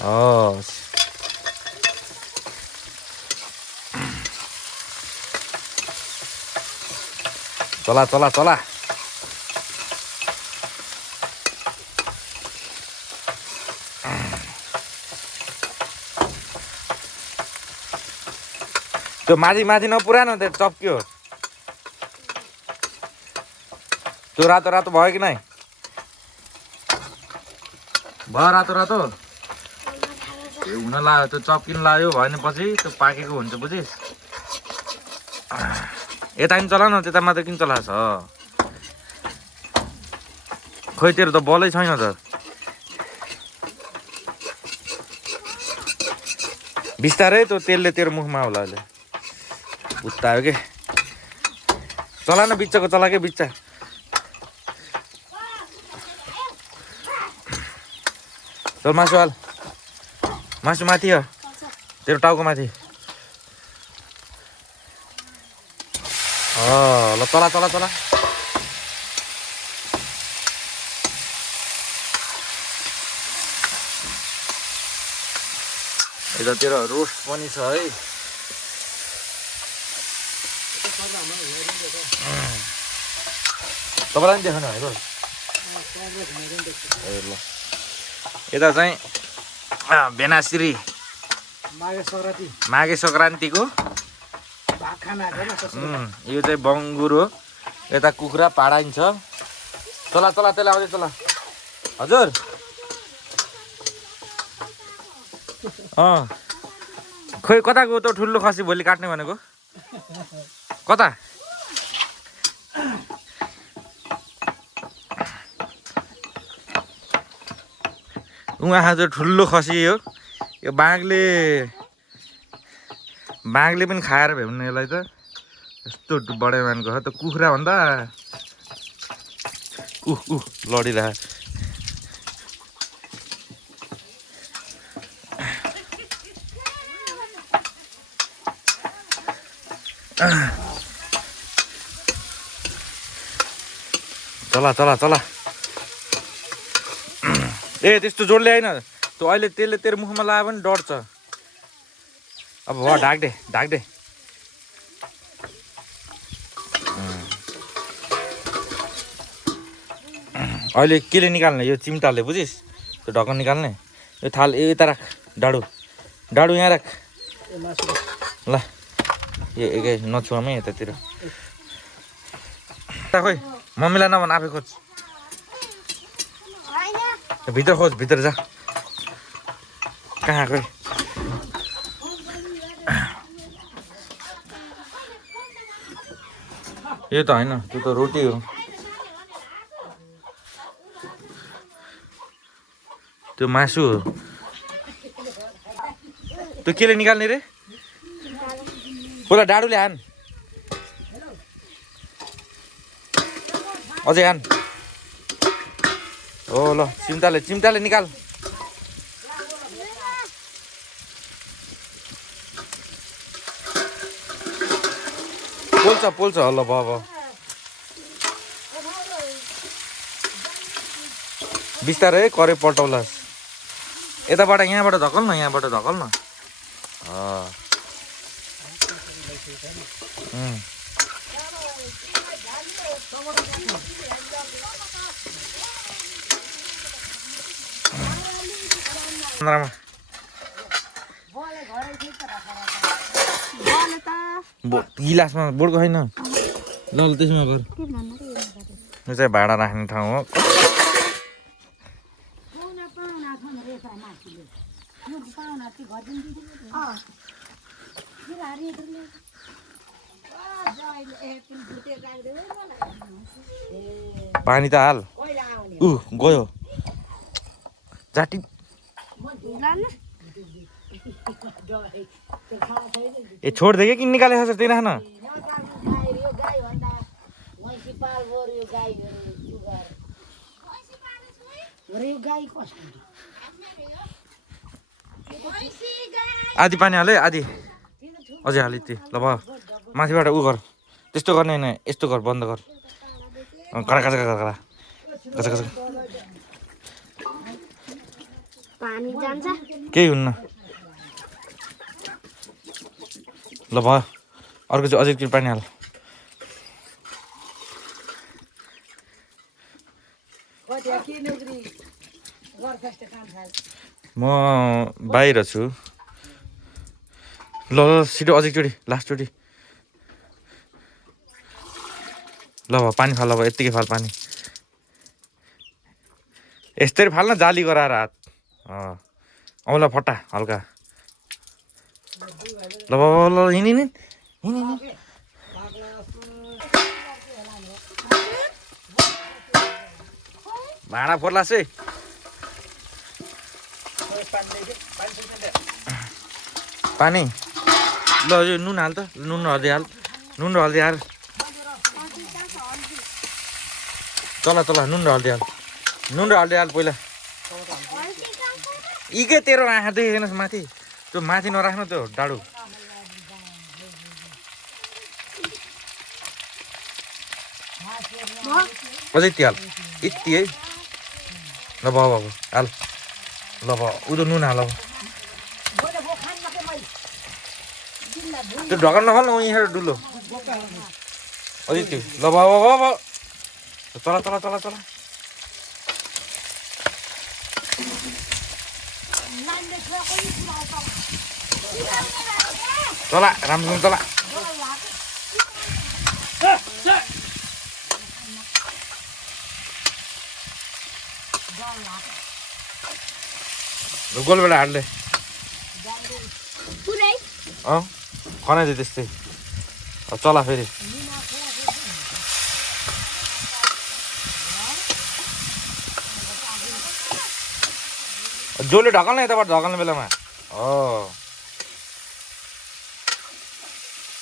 हस् चला चला चला त्यो माथि माथि नपुरानो त्यो चप्क्यो त्यो रातो रातो भयो कि नै भयो रातो रातो त्यो हुन लाग्यो त्यो चप्किन लाग्यो भनेपछि त्यो पाकेको हुन्छ बुझिस् यता नि चला न त्यता मात्र किन चलाछ खोइ तेरो त बलै छैन त बिस्तारै त्यो तेलले तेरो मुखमा होला अहिले उतायो के चला न बिच्चाको चला के बिच्चा चल मासु हाल मासु माथि हो तेरो टाउको माथि ल चला चला चला यतातिर रोस्ट पनि छ है तपाईँलाई पनि देखाउनु भनेको ल यता चाहिँ बेनाश्री माघे सङ्क्रान्तिको यो चाहिँ बङ्गुर हो यता कुखुरा पाडाइन्छ चला चला त्यसलाई आउँदै चला हजुर खोइ कता गयो त ठुलो खसी भोलि काट्ने भनेको कता उहाँ आज ठुलो खसी हो यो बाघले पनि खाएर भ्याउने यसलाई त यस्तो बडे मानको छ त कुखुरा भन्दा लडिरह चला चला चला ए त्यस्तो जोडले होइन त्यो अहिले त्यसले तेरो मुखमा लगायो भने डढ्छ अब भयो ढाक दे अहिले केले निकाल्ने यो चिम्टाले बुझिस् त्यो ढक्कन निकाल्ने यो थाल यता राख डाडु यहाँ राख ल एकै नछुवामै यतातिर खोइ मम्मीलाई नभन आफै खोज भित्र खोज भित्र जा कहाँ खोइ यो त होइन त्यो त रोटी हो त्यो मासु हो त्यो केले निकाल्ने रे पुरा डाडुले हान अझै हान हो ल चिम्टाले निकाल पोल्छ ल भयो बिस्तारै करे पल्टाउलास् यताबाट यहाँबाट धकल न गिलासमा बोर्डको छैन ल त्यसमा गर यो चाहिँ भाँडा राख्ने ठाउँ हो पानी त हाल गयो जाटी ए छोड दे कि निकाले छ त्यही राख्न आधी पानी हाले आधी अझै हालि ती ल भयो माथिबाट उ गर त्यस्तो गर्ने होइन यस्तो गर बन्द गर करा पानी जान्छ केही हुन्न ल भयो अर्को चाहिँ अझै पानी हाल म बाहिर छु ल ल छिटो अझैचोटि लास्टचोटि ल भयो पानी फाल अब यत्तिकै फाल पानी यस्तरी फाल्न जाली गराएर हात औँला फट्टा हल्का ल ल हिँड भाँडा फोर्ला से पानी ल यो नुन हाल त नुन र हल्दी हाल नुन र हल्दी हाल चला चला नुन र हल्दी हाल पहिला यी के तेरो आँखा देखेनस् माथि त्यो माथि नराख्नु त्यो डाडु अझै त्यो हाल यति है ल बाबु हाल ल उदो नुन हाल अब त्यो ढकन नखाल्नु यहाँ डुलो अझै त्यो ल बाबु चला चला चला चला चला राम्रोसँग चला गोलबाट हाल्ले खनाइदियो त्यस्तै चला फेरि जसले ढकल्ने यताबाट ढकल्ने बेलामा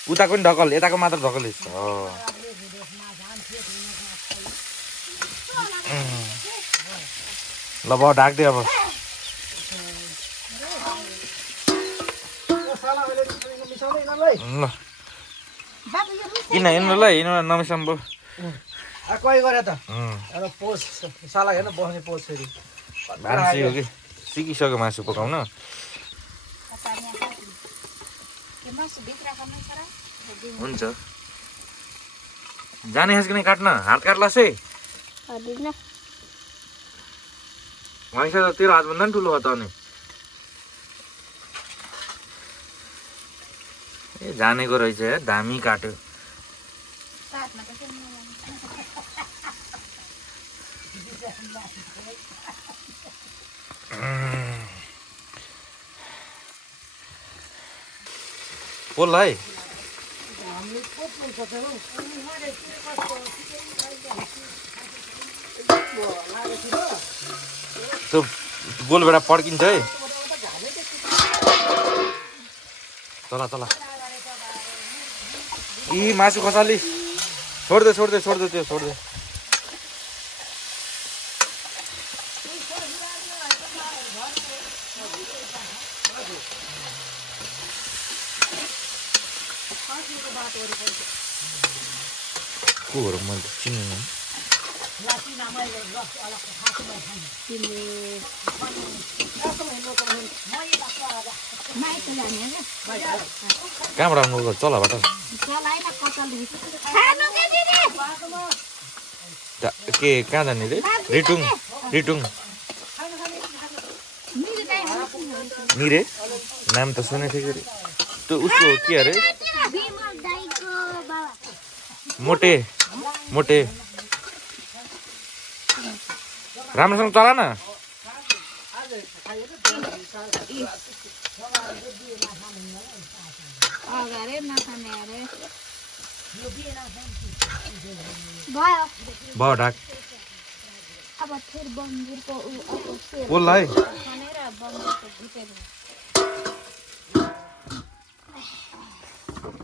उताको पनि ढकल यताको मात्र ढकलिस् ल भयो ढाक्दै अब ल किन हिँड्नु ल हिँड्नु नमिसाम भयो कोही गरे त पोस साला हेर्न बस्ने पोस फेरि मान्छे हो कि सिकिसक्यो मासु पकाउन हुन्छ जाने खास कि नै काट्न हात काट्ला से भनेको त तेरो हातभन्दा पनि ठुलो हो त अनि ए जानेको रहेछ है दामी काट्यो बोल्ला है त्यो गोलबाट पड्किन्छ है चला चला यी मासु खसाली छोड्दे त्यो छोड्दे कोहरू मैले चिन्नु कहाँबाट आउनु चलाबाट के कहाँ जाने रे रिटुङ मिरे नाम त सुनेको थिएँ त्यो उसको के अरे मोटे राम्रोसँग चला न भयो ढाक बोल्ला है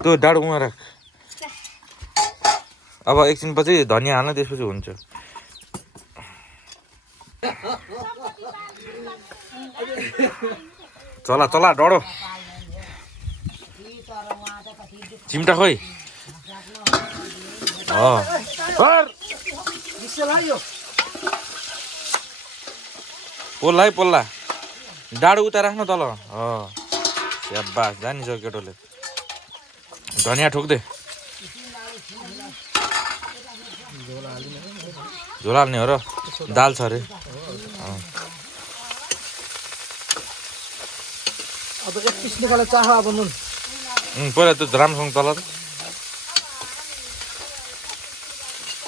त्यो डाडु उहाँ राख अब एकछिनपछि धनियाँ हाल्न त्यसपछि हुन्छ चला चला डढो चिम्टा खोइ पोल्ला है पोल्ला डाडु उता राख्नु तल स्याबास जानिसक्यो केटोले धनियाँ ठोक्दे झोल हाल्ने हो र दाल छ अरे अब एक पिस निकालेर चाह अब नुन पहिला त्यो राम्रोसँग तल त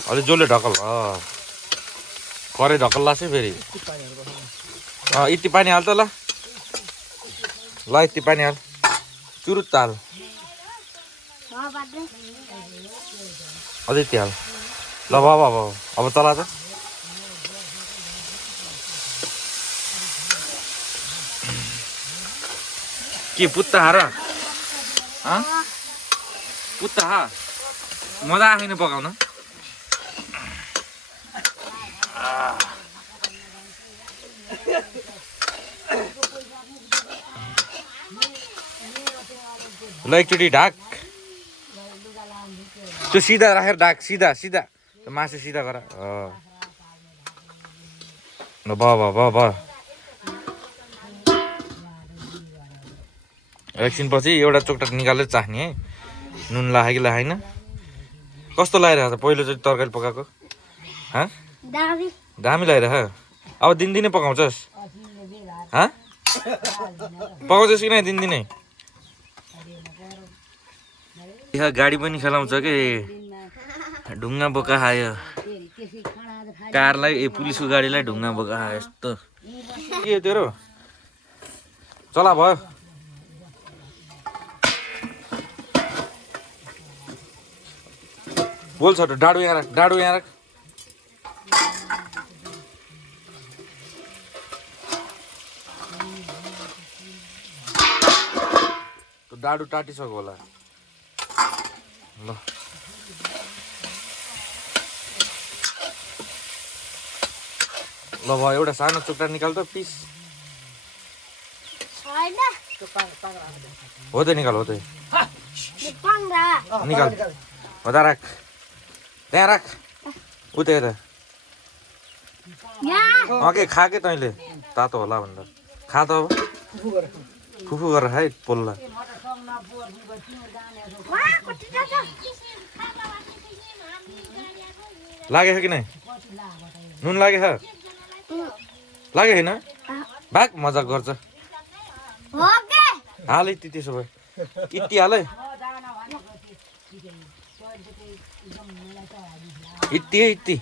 अलि जसले ढकल करे ढकल लाग्छ फेरि यति पानी हाल त ल यति पानी हाल चुरुत हाल अझै यति हाल ल अब तला त के पुत्ता हार पुत्ता हा मजा आएन पकाउन ल एकचोटि ढाक त्यो सिधा राखेर ढाक सिधा मासु सिधा गर ल भयो एकछिनपछि एउटा चोक्टा निकालेर चाख्ने है नुन लाग्यो कि लागेन कस्तो लागिरहेको छ पहिलोचोटि तरकारी पकाएको दामी लागिरहेको अब दिनदिनै पकाउँछस् पकाउँछस् कि नै दिनदिनै गाडी पनि खेलाउँछ कि ढुङ्गा बोका खायो कारलाई पुलिसको गाडीलाई ढुङ्गा बोका खायो यस्तो के तेरो चला भयो बोल्छ डाडु यहाँ राख डाडु टाटिसक्यो होला ल भयो एउटा सानो चोक्टा निकाल त पिस हो त निकाल निकाल उता राख त्यहाँ राख उता यता के खा के तैँले तातो होला भनेर खा त अब फुफु गरेर खाइ पोल्ला लाग्यो कि नै नुन लाग्यो होइन भाग मजाक गर्छ हाल यति त्यसो भए यति हाल है यति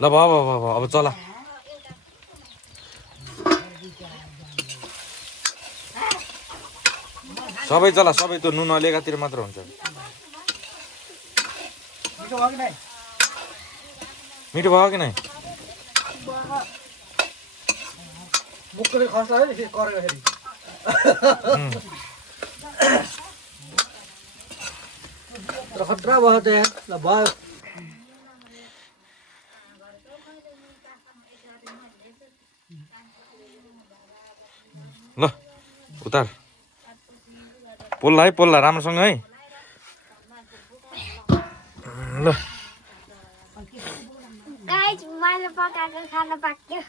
ल भयो अब चला सबै चला सबै त्यो नुन अलिकतिर मात्र हुन्छ मिठो भयो कि नै खतरा भयो त यार ल भयो ल उतार पोल्ला राम्रोसँग है ल गाइस मैले पकाएको खाना पाक्यो